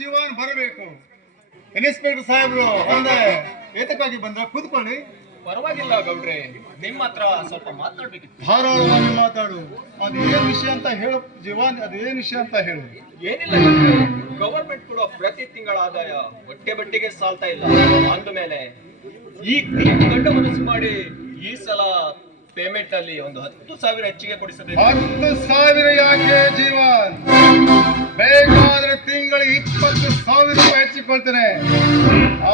ಜೀವನ್ ಬರಬೇಕು. ಇನ್ಸ್ಪೆಕ್ಟರ್ ಸಾಹೇಬ್ರು ಬಂದೆ, ಏತಕ್ಕಾಗಿ ಬಂದ? ಕೂತ್ಕೊಳ್ಳಿ. ಪರವಾಗಿಲ್ಲ ಗೌಡ್ರೆ, ನಿಮ್ಮ ಹತ್ರ ಸ್ವಲ್ಪ ಮಾತಾಡ್ಬೇಕಿತ್ತು. ಧಾರಾಳವಾಗಿ ಮಾತಾಡು. ಅದೇನ್ ವಿಷಯ ಅಂತ ಹೇಳು ಜೀವನ್, ಅದೇನ್ ವಿಷಯ ಅಂತ ಹೇಳು. ಏನಿಲ್ಲ ಗೌಡ್ರೆ, ಗವರ್ಮೆಂಟ್ ಕೊಡೋ ಪ್ರತಿ ತಿಂಗಳ ಆದಾಯ ಬಟ್ಟೆಗೆ ಸಾಲ್ತಾ ಇಲ್ಲ. ಅಂದಮೇಲೆ ಈ ದೊಡ್ಡ ಮನಸ್ಸು ಮಾಡಿ ಈ ಸಲ ಪೇಮೆಂಟ್ ಅಲ್ಲಿ ಒಂದು 10,000 ಹೆಚ್ಚಿಗೆ ಕೊಡಿಸಬೇಕು. 10,000 ಯಾಕೆ ಜೀವನ್? ಬೇಕಾದ್ರೆ ತಿಂಗಳು 20,000 ರೂಪಾಯಿ ಹೆಚ್ಚಿಕೊಳ್ತೇನೆ.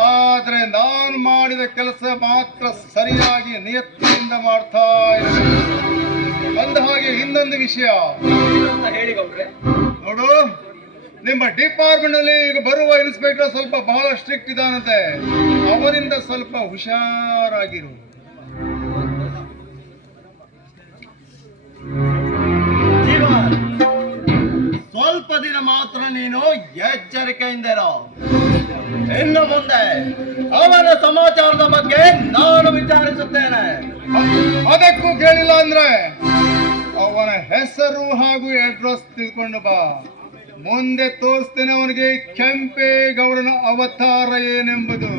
ಆದ್ರೆ ನಾನು ಮಾಡಿದ ಕೆಲಸ ಮಾತ್ರ ಸರಿಯಾಗಿ ನಿಯತ್ತಿನಿಂದ ಮಾಡ್ತಾ ಇರಬೇಕು. ಅಂದ ಹಾಗೆ ಇನ್ನೊಂದು ವಿಷಯ ಅಂತ ಹೇಳಿ ಗೌಡ್ರೆ. ನೋಡು, ನಿಮ್ಮ ಡಿಪಾರ್ಟ್ಮೆಂಟ್ ನಲ್ಲಿ ಈಗ ಬರುವ ಇನ್ಸ್ಪೆಕ್ಟರ್ ಸ್ವಲ್ಪ ಬಹಳ ಸ್ಟ್ರಿಕ್ಟ್ ಇದ್ದಾನಂತೆ. ಅವನಿಂದ ಸ್ವಲ್ಪ ಹುಷಾರಾಗಿರು. ಸ್ವಲ್ಪ ದಿನ ಮಾತ್ರ ನೀನು ಎಚ್ಚರಿಕೆಯಿಂದ ಇರೋ. ಇನ್ನು ಮುಂದೆ ಅವನ ಸಮಾಚಾರದ ಬಗ್ಗೆ ನಾನು ವಿಚಾರಿಸುತ್ತೇನೆ. ಅದಕ್ಕೂ ಕೇಳಿಲ್ಲ ಅಂದ್ರೆ ಅವನ ಹೆಸರು ಹಾಗೂ ಅಡ್ರೆಸ್ ತಿಳ್ಕೊಂಡು ಬಾ. ಮುಂದೆ ತೋರಿಸ್ತೇನೆ ಅವನಿಗೆ ಕೆಂಪೇಗೌಡನ ಅವತಾರ ಏನೆಂಬುದು.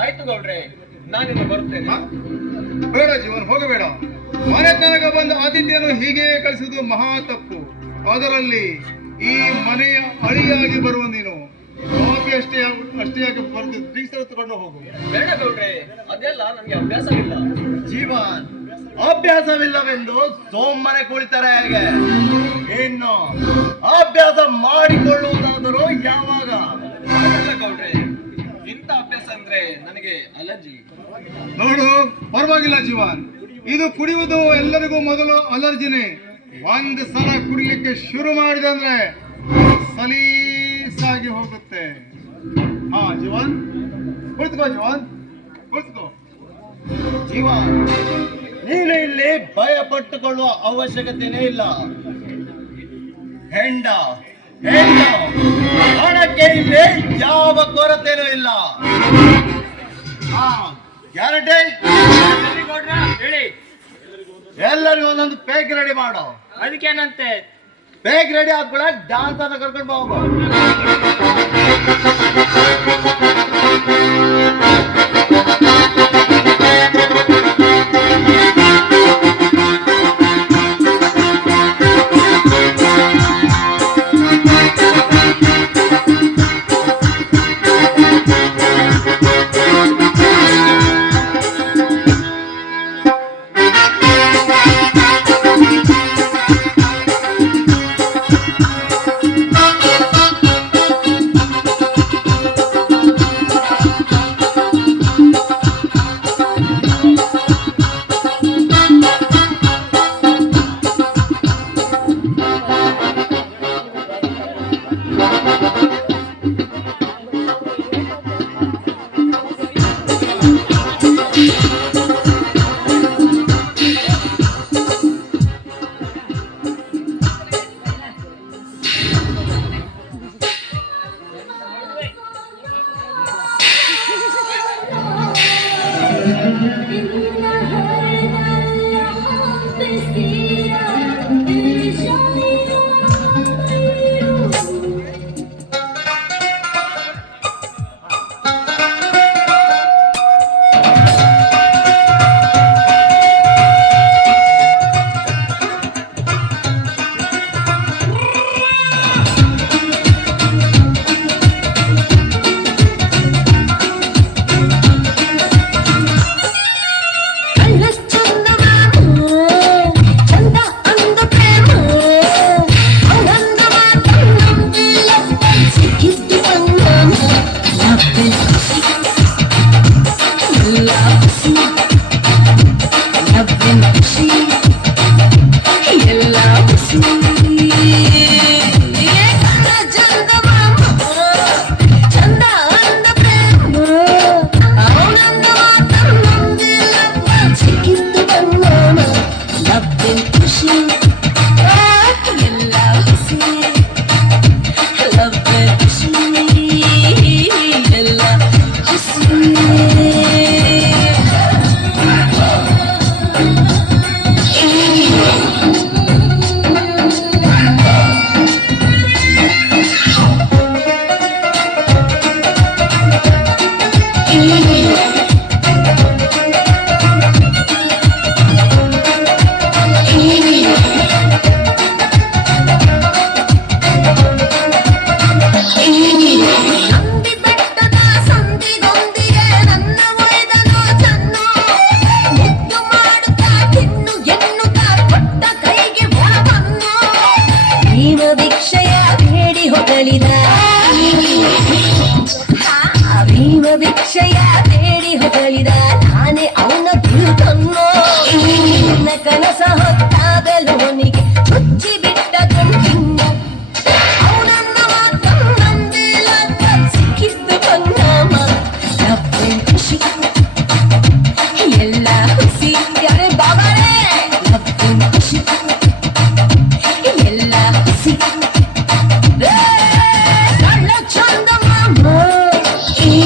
ಆಯ್ತು ಗೌಡ್ರೆ, ನಾನಿನ್ನು ಬರುತ್ತೇನೆ. ಬೇಡ ಜೀವನ್, ಹೋಗಬೇಡ. ಮನೆ ತನಕ ಬಂದ ಆತಿಥ್ಯನು ಹೀಗೆ ಕಳಿಸುವುದು ಮಹಾ ತಪ್ಪು. ಅದರಲ್ಲಿ ಈ ಮನೆಯ ಅಳಿಯಾಗಿ ಬರುವ ನೀನು ಕಾಫಿ ಅಷ್ಟೇ ಯಾಕೆ ಬರೆದು ಡ್ರಿಂಕ್ಸ್ ತಗೊಂಡು ಹೋಗು. ಬೇಡ ಗೌಡ್ರೆ, ಅದೆಲ್ಲ ನನಗೆ ಅಭ್ಯಾಸವಿಲ್ಲ. ಜೀವನ್, ಅಭ್ಯಾಸವಿಲ್ಲವೆಂದು ಸೋಮನೆ ಕುಳಿತಾರೆ ಹೇಗೆ? ಇನ್ನು ಅಭ್ಯಾಸ ಮಾಡಿಕೊಳ್ಳುವುದಾದರೂ ಯಾವಾಗ? ಹಾಗಲ್ಲ ಗೌಡ್ರೆ, ಇಂಥ ಅಭ್ಯಾಸ ಅಂದ್ರೆ ನನಗೆ ಅಲರ್ಜಿ. ನೋಡು, ಪರವಾಗಿಲ್ಲ ಜೀವನ್, ಇದು ಕುಡಿಯುವುದು ಎಲ್ಲರಿಗೂ ಮೊದಲು ಅಲರ್ಜಿನೇ. ಒಂದು ಸಲ ಕುಡಿಲಿಕ್ಕೆ ಶುರು ಮಾಡಿದೆ ಅಂದ್ರೆ ಸಲೀಸಾಗಿ ಹೋಗುತ್ತೆ. ಹಾ ಜೀವನ್, ಕುಳಿತುಕೋ ಜೀವನ್, ಕುಳಿತುಕೋ. ಜೀವನ್, ನೀನು ಇಲ್ಲಿ ಭಯ ಪಟ್ಟುಕೊಳ್ಳುವ ಅವಶ್ಯಕತೆನೇ ಇಲ್ಲ. ಹೆಂಡ ಹಣಕ್ಕೆ ಇಲ್ಲಿ ಯಾವ ಕೊರತೆನೂ ಇಲ್ಲ. ಗ್ಯಾರಂಟಿ. ಹೇಳಿ. ಎಲ್ಲರಿಗೂ ಒಂದೊಂದು ಪೇಕ್ ರೆಡಿ ಮಾಡು. ಅದಕ್ಕೇನಂತೆ? ಪೇಕ್ ರೆಡಿ ಆದ್ಮೇಲೆ ಡಾನ್ಸ್ ಅನ್ನ ಕರ್ಕೊಂಡು ಹೋಗು. ಭಿಕ್ಷೆಯ ಬೇಡಿ ಹೊಗಳಿದ ನಾನೇ ಅವನ ತಿಳ್ಕನ್ನೋ ನನ್ನ ಕನಸ ಹೊತ್ತಾದ ಲೋನಿಗೆ ಮುಚ್ಚಿ ಬಿಟ್ಟ ಗಂಟಿನ್ನು ಅವನನ್ನ ಮಾತ್ರ ನಂಬಿಲ್ಲ ಸಿಕ್ಕಿದ್ದು ಪರಿಣಾಮ ಲವ್ವೆ ಖುಷಿ ಎಲ್ಲ ಖುಷಿ ಯಾರೇ ಬಾಬಾರೇ ಲವ್ವೆ ಖುಷಿ ಎಲ್ಲ ಖುಷಿ ಚಂದ ಮಾಮ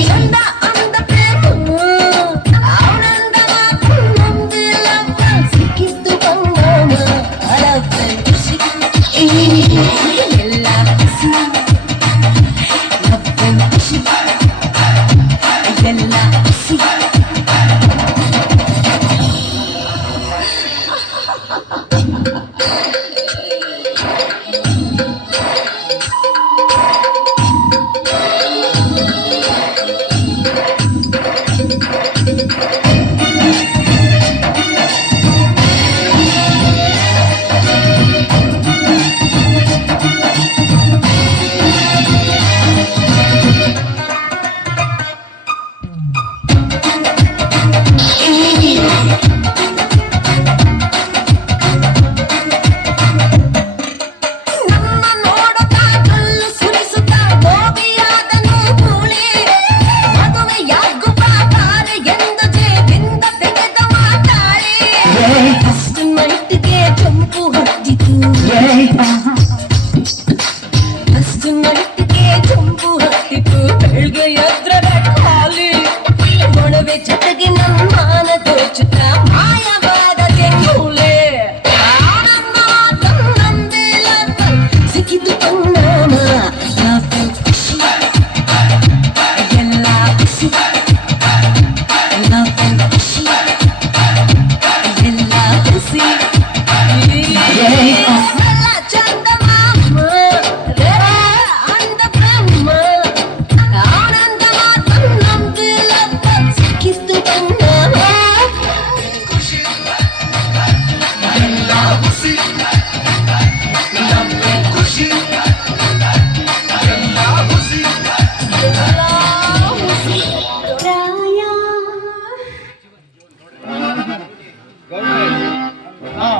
ಚಂದ ಅಂದ ಪ್ರೇಮ ಅವನಂದ ಮಾತು ನಂಬಿಲ್ಲ ಸಿಕ್ಕಿದ್ದು ಪರಿಣಾಮ ಲವ್ವೆ ಖುಷಿ ಎಲ್ಲ ಖುಷಿ ಲವ್ವೆ ಖುಷಿ ಎಲ್ಲ ಖುಷಿ ನಮ್ಮ ನೋಡುತ್ತಾ ಕಲ್ಲು ಸುರಿಸುತ್ತಾ ಗೋಬಿಯಾದನು ಗೂಳಿ ಮದುವೆಯಾಗುವ ಕಾಲ ಎಂದು ಜೇಬಿಂದ ತೆಗೆದ ಮಾತಾಡಿ ಅಷ್ಟು ಮಟ್ಟಿಗೆ ಚಂಪು ಹತ್ತಿತು ಅಷ್ಟು ಮಟ್ಟಿಗೆ ಚಂಪು ಹತ್ತಿತು ಬೆಳ್ಗೆ ಎದ್ರದ ಖಾಲಿ ಗೊಣವೆ ಜೊತೆಗೆ ನಮ್ಮ ಮಾನ ದೋಚುತ್ತ ಮಾಯವಾದ ತೆಂಗುಲೆ ಆನಂದ ನಂಬಿಲ್ಲ ಸಿಕ್ಕಿದ್ದು ಪರಿಣಾಮ ಲವ್ವೆ ಖುಷಿ ಎಲ್ಲ ಖುಷಿ ಲವ್ವೆ ಖುಷಿ ಎಲ್ಲ ಖುಷಿ ಎಲ್ಲ ಚಂದ ಮಾಮ ಅಂದ ಪ್ರೇಮ ಆನಂದ ಮಾತು ನಂಬಿಲ್ಲ ಸಿಕ್ಕಿದ್ದು ಪರಿಣಾಮ ಖುಷಿ ಎಲ್ಲ ಖುಷಿ ಲವ್ವೆ ಖುಷಿ ಎಲ್ಲ ಖುಷಿ ಎಲ್ಲ ಖುಷಿ ರಾಯ ಹಾ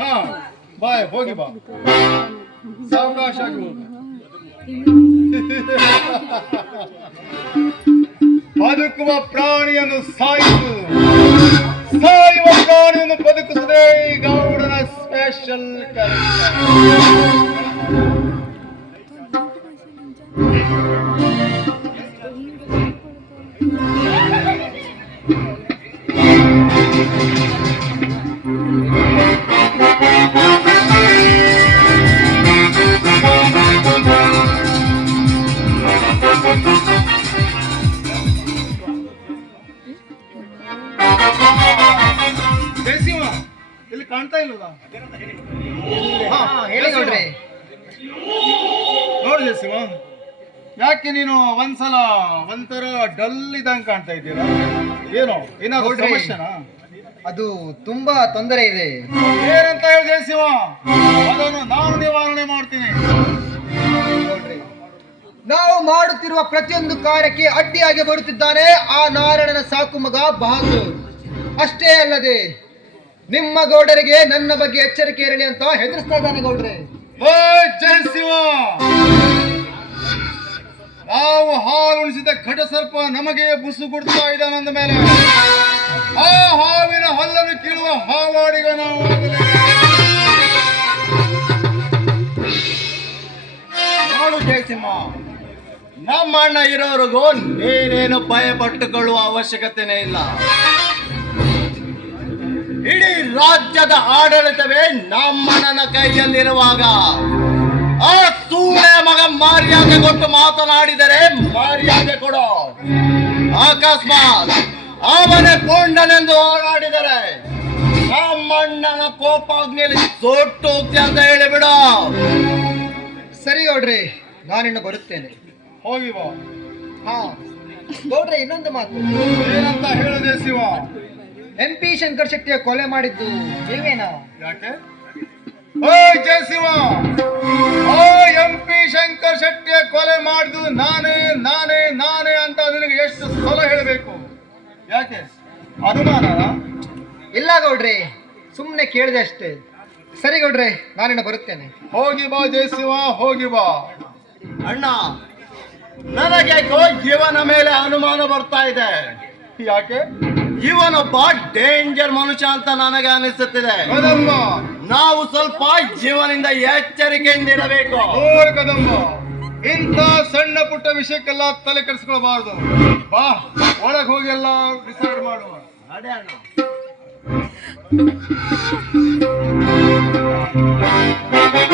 ಹಾ ಬಾಯ್ ಹೋಗಿ ಬಾ ಸಾವಕಾಶ ಆಗಿ ಹೋಗು. ಬದುಕುವ ಪ್ರಾಣಿಯನ್ನು ಸಾಯಿಸು ಸಾಯುವ ಪ್ರಾಣಿಯನ್ನು ಬದುಕಿಸದೆ ಗೌಡನ ಸ್ಪೆಷಲ್ ಕೆಲಸ. ಜಯಸಿಂಹ ಇಲ್ಲಿ ಕಾಣ್ತಾ ಇಲ್ಲದ ಹೇಳಿ ನೋಡ್ರಿ. ನೋಡಿ ಜಯಸಿಂಹ, ಯಾಕೆ ನೀನು ಒಂದ್ಸಲ ಒಂಥರ ಡಲ್ ಇದ್ದಂಗೆ ಕಾಣ್ತಾ ಇದ್ದೀರಾ? ಏನು ಏನಾದ್ರು ನೋಡ್ರಿ. ಸಮಸ್ಯೆನಾ? ಅದು ತುಂಬಾ ತೊಂದರೆ ಇದೆ. ಏನಂತ ಹೇಳಿ ಜಯಸಿಂಹ, ಅದನ್ನು ನಾನು ನಿವಾರಣೆ ಮಾಡ್ತೀನಿ. ನೋಡ್ರಿ, ನಾವು ಮಾಡುತ್ತಿರುವ ಪ್ರತಿಯೊಂದು ಕಾರ್ಯಕ್ಕೆ ಅಡ್ಡಿಯಾಗಿ ಬರುತ್ತಿದ್ದಾನೆ ಆ ನಾರಾಯಣನ ಸಾಕು ಮಗ ಬಹದ್ದೂರ್. ಅಷ್ಟೇ ಅಲ್ಲದೆ ನಿಮ್ಮ ಗೌಡರಿಗೆ ನನ್ನ ಬಗ್ಗೆ ಎಚ್ಚರಿಕೆ ಇರಲಿ ಅಂತ ಹೆದರಿಸ್ತಾ ಇದ್ದಾನೆ ಗೌಡ್ರೆ. ಓ ಜಯಸಿಂಹ, ನಾವು ಹಾಲು ಉಣಿಸಿದ ಘಟ ಸರ್ಪ ನಮಗೆ ಬುಸು ಕೊಡ್ತಾ ಇದ್ದಾನಂದ ಮೇಲೆ ಆ ಹಾವಿನ ಹಲ್ಲನ್ನು ಕೀಳುವ ಹಾವಾಡಿಗ ನಾವು ನೋಡು ಜಯಸಿಂಹ, ನಮ್ಮ ಅಣ್ಣ ಇರೋರಿಗೂ ನೀನೇನು ಭಯ ಪಟ್ಟುಕೊಳ್ಳುವ ಅವಶ್ಯಕತೆನೇ ಇಲ್ಲ. ಇಡೀ ರಾಜ್ಯದ ಆಡಳಿತವೇ ನಮ್ಮಣ್ಣನ ಕೈಯಲ್ಲಿರುವಾಗ ಆ ಸೂಳೆ ಮಗ ಮರ್ಯಾದೆ ಕೊಟ್ಟು ಮಾತನಾಡಿದರೆ ಮರ್ಯಾದೆ ಕೊಡು. ಆ ಅಕಸ್ಮಾತ್ ಅವನೇ ಪೋಂಡನೆಂದು ಹೋರಾಡಿದರೆ ನಮ್ಮಣ್ಣನ ಕೋಪಾಗ್ನಿಯಲ್ಲಿ ಸೊಟ್ಟು ಹೋಗ್ತಿ ಅಂತ ಹೇಳಿಬಿಡು. ಸರಿ ಗೌಡ್ರೆ, ನಾನಿನ್ನು ಬರುತ್ತೇನೆ. ಹೋಗಿ ಬಾ. ಹಾ ಗೌಡ್ರೆ, ಇನ್ನೊಂದು ಮಾತು. ಏನಂತ ಹೇಳದೆ ಶಿವ? MP ಶಂಕರ್ ಶೆಟ್ಟಿಯ ಕೊಲೆ ಮಾಡಿದ್ದು ನೀವೇನಾ? ಯಾಕೆ? ಓ ಜಯಶಿವ, ಓ MP ಶಂಕರ್ ಶೆಟ್ಟಿಯ ಕೊಲೆ ಮಾಡಿದ್ದು ನಾನೇ ನಾನೇ ನಾನೇ ಅಂತ ನಿನಗೆ ಎಷ್ಟು ಸಲ ಹೇಳಬೇಕು? ಯಾಕೆ ಅನುಮಾನ? ಇಲ್ಲ ಗೌಡ್ರೆ, ಸುಮ್ಮನೆ ಕೇಳಿದೆ ಅಷ್ಟೇ. ಸರಿ ಗೌಡ್ರೆ, ನಾನಿನ್ನು ಬರುತ್ತೇನೆ. ಹೋಗಿ ಬಾ ಜಯಶಿವ, ಹೋಗಿ ಬಾ. ಅಣ್ಣ, ನನಗೆ ಇವನ ಮೇಲೆ ಅನುಮಾನ ಬರ್ತಾ ಇದೆ. ಯಾಕೆ? ಇವನೊಬ್ಬ ಡೇಂಜರ್ ಮನುಷ್ಯ ಅಂತ ನನಗೆ ಅನಿಸುತ್ತಿದೆ. ಕದಂಬ, ನಾವು ಸ್ವಲ್ಪ ಜೀವನಿಂದ ಎಚ್ಚರಿಕೆಯಿಂದ ಇರಬೇಕು. ಓರ್ ಕದಂಬ, ಇಂಥ ಸಣ್ಣ ಪುಟ್ಟ ವಿಷಯಕ್ಕೆಲ್ಲ ತಲೆ ಕೆಡಿಸ್ಕೊಳ್ಬಾರ್ದು. ಬಾ, ಒಳಗೆ ಹೋಗಿ ಎಲ್ಲ ಡಿಸೈಡ್ ಮಾಡುವ. ನಡೆ ಅಣ್ಣ.